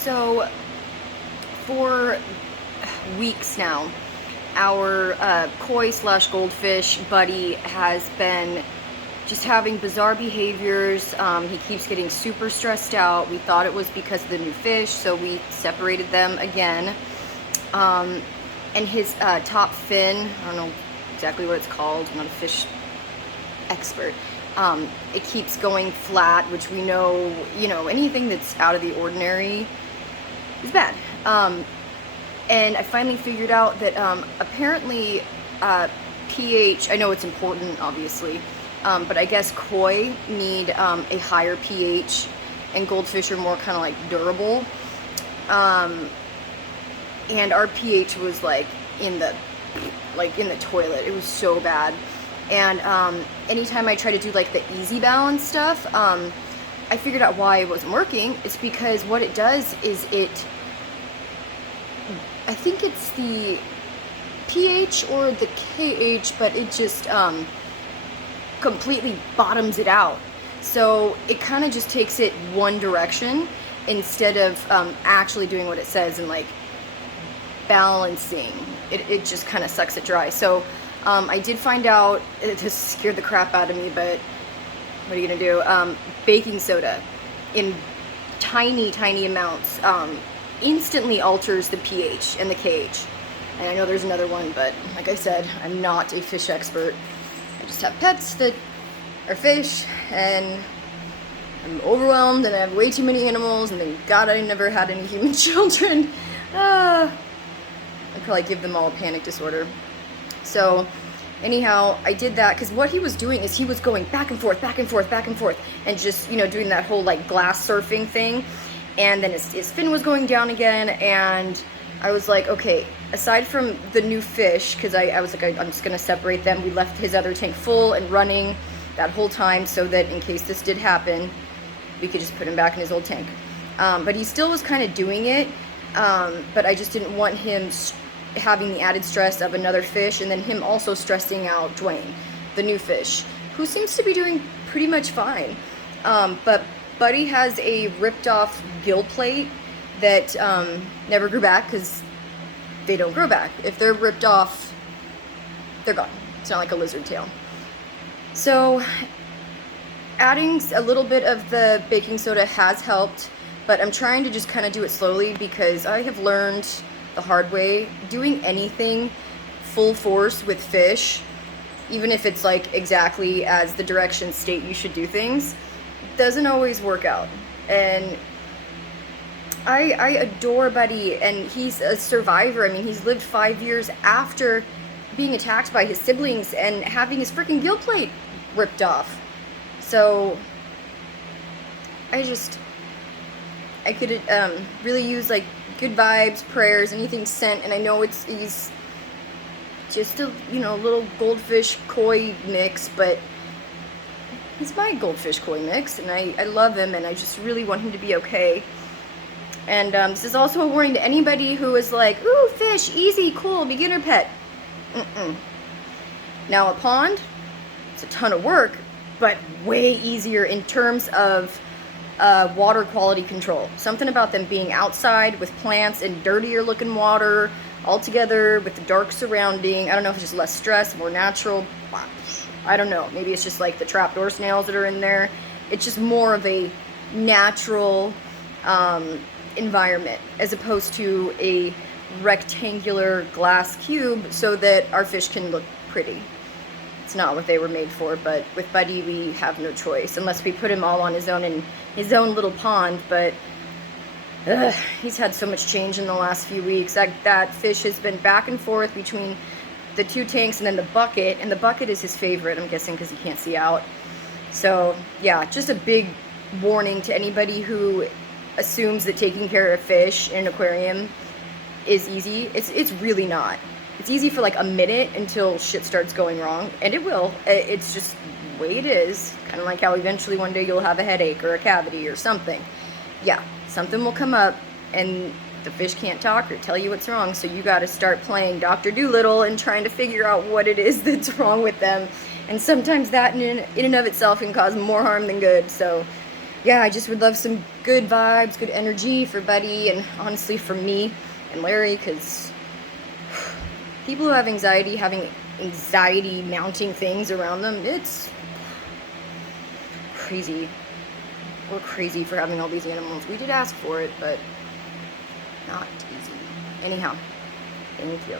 So for weeks now, our koi slash goldfish buddy has been just having bizarre behaviors. He keeps getting super stressed out. We thought it was because of the new fish, so we separated them again. And his top fin, I don't know exactly what it's called, I'm not a fish expert. It keeps going flat, which we know, anything that's out of the ordinary is bad. And I finally figured out that apparently pH, I know it's important obviously, but I guess koi need a higher pH, and goldfish are more kind of like durable. And our pH was like in the toilet. It was so bad. And anytime I try to do like the easy balance stuff, I figured out why it wasn't working. It's because what it does is I think it's the pH or the KH, but it just completely bottoms it out. So it kind of just takes it one direction instead of actually doing what it says and like balancing. It just kind of sucks it dry. So I did find out, it just scared the crap out of me, but what are you gonna do? Baking soda in tiny amounts instantly alters the pH and the KH. And I know there's another one, but like I said, I'm not a fish expert. I just have pets that are fish, and I'm overwhelmed, and I have way too many animals, and thank God I never had any human children. I'd probably give them all a panic disorder. So anyhow, I did that because what he was doing is he was going back and forth, and just, doing that whole like glass surfing thing. And then his fin was going down again, and I was like, okay, aside from the new fish, because I was like, I'm just going to separate them. We left his other tank full and running that whole time so that in case this did happen, we could just put him back in his old tank. But he still was kind of doing it, but I just didn't want him having the added stress of another fish, and then him also stressing out Dwayne, the new fish, who seems to be doing pretty much fine. But Buddy has a ripped off gill plate that never grew back, because they don't grow back. If they're ripped off, they're gone. It's not like a lizard tail. So adding a little bit of the baking soda has helped, but I'm trying to just kind of do it slowly, because I have learned the hard way, doing anything full force with fish, even if it's like exactly as the directions state you should do things, doesn't always work out. And I adore Buddy, and he's a survivor. I mean, he's lived 5 years after being attacked by his siblings and having his freaking gill plate ripped off. So I could really use like good vibes, prayers, anything sent. And I know he's just a little goldfish koi mix, but he's my goldfish koi mix, and I love him, and I just really want him to be okay. And this is also a warning to anybody who is like, ooh, fish, easy, cool, beginner pet. Now a pond, it's a ton of work, but way easier in terms of water quality control. Something about them being outside with plants and dirtier looking water all together with the dark surrounding. I don't know if it's just less stress, more natural. I don't know. Maybe it's just like the trapdoor snails that are in there. It's just more of a natural environment as opposed to a rectangular glass cube so that our fish can look pretty. It's not what they were made for, but with Buddy we have no choice unless we put him all on his own in his own little pond. But he's had so much change in the last few weeks. That fish has been back and forth between the two tanks and then the bucket, and the bucket is his favorite, I'm guessing, because he can't see out. So yeah, just a big warning to anybody who assumes that taking care of fish in an aquarium is easy. It's really not. It's easy for like a minute until shit starts going wrong, and it will. It's just the way it is. Kind of like how eventually one day you'll have a headache or a cavity or something. Yeah, something will come up, and the fish can't talk or tell you what's wrong, so you got to start playing Dr. Dolittle and trying to figure out what it is that's wrong with them. And sometimes that in and of itself can cause more harm than good. So yeah, I just would love some good vibes, good energy for Buddy, and honestly for me and Larry, because people who have anxiety, having anxiety mounting things around them, it's crazy. We're crazy for having all these animals. We did ask for it, but not easy. Anyhow, thank you.